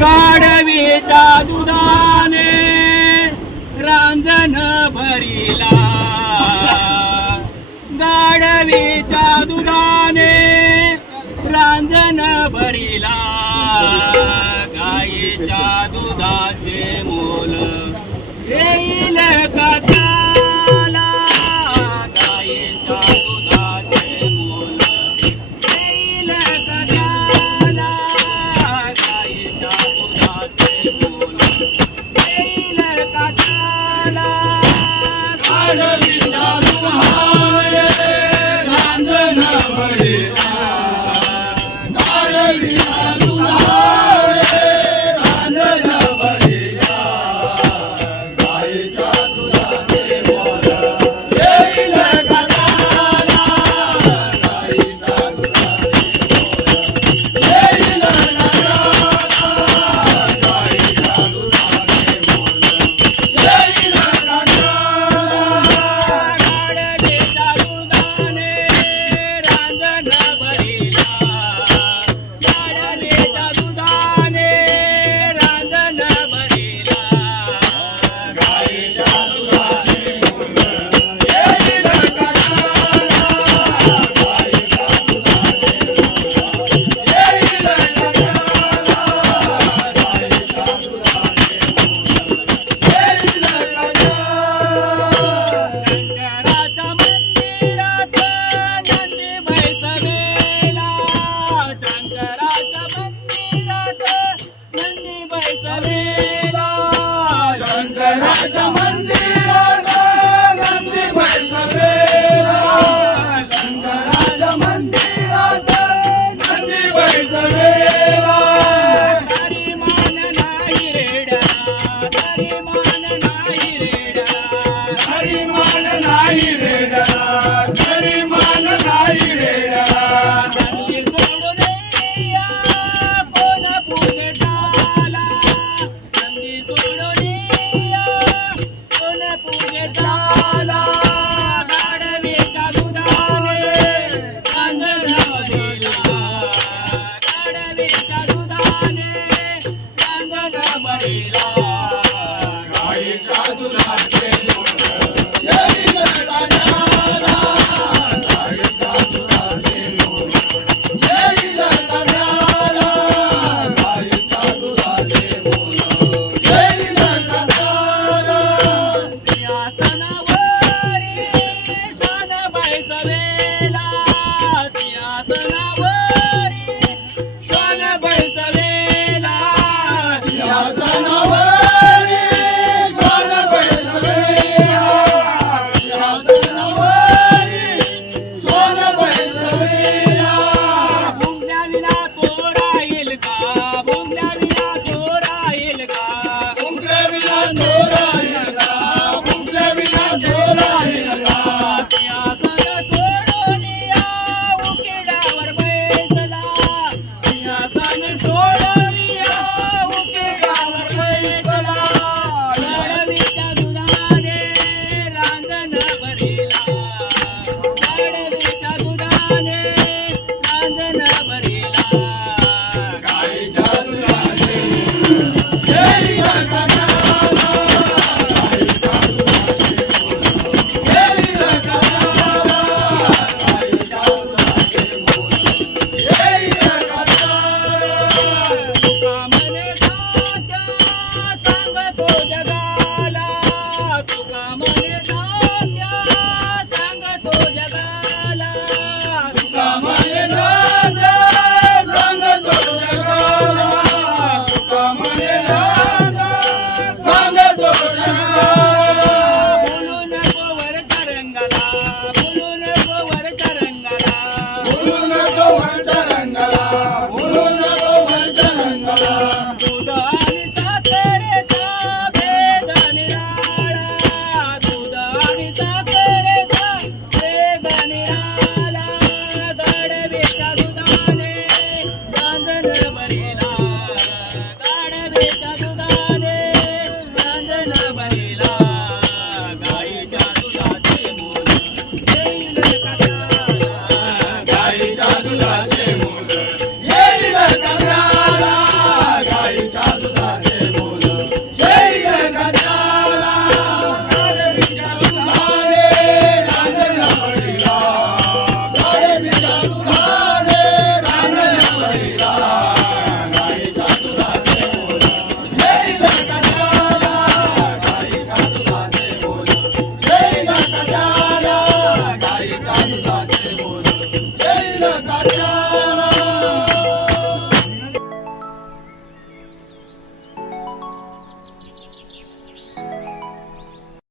गाडवीच्या दुधाने रांजन भरिला. नंदी పైసలే Thank you. 为了大家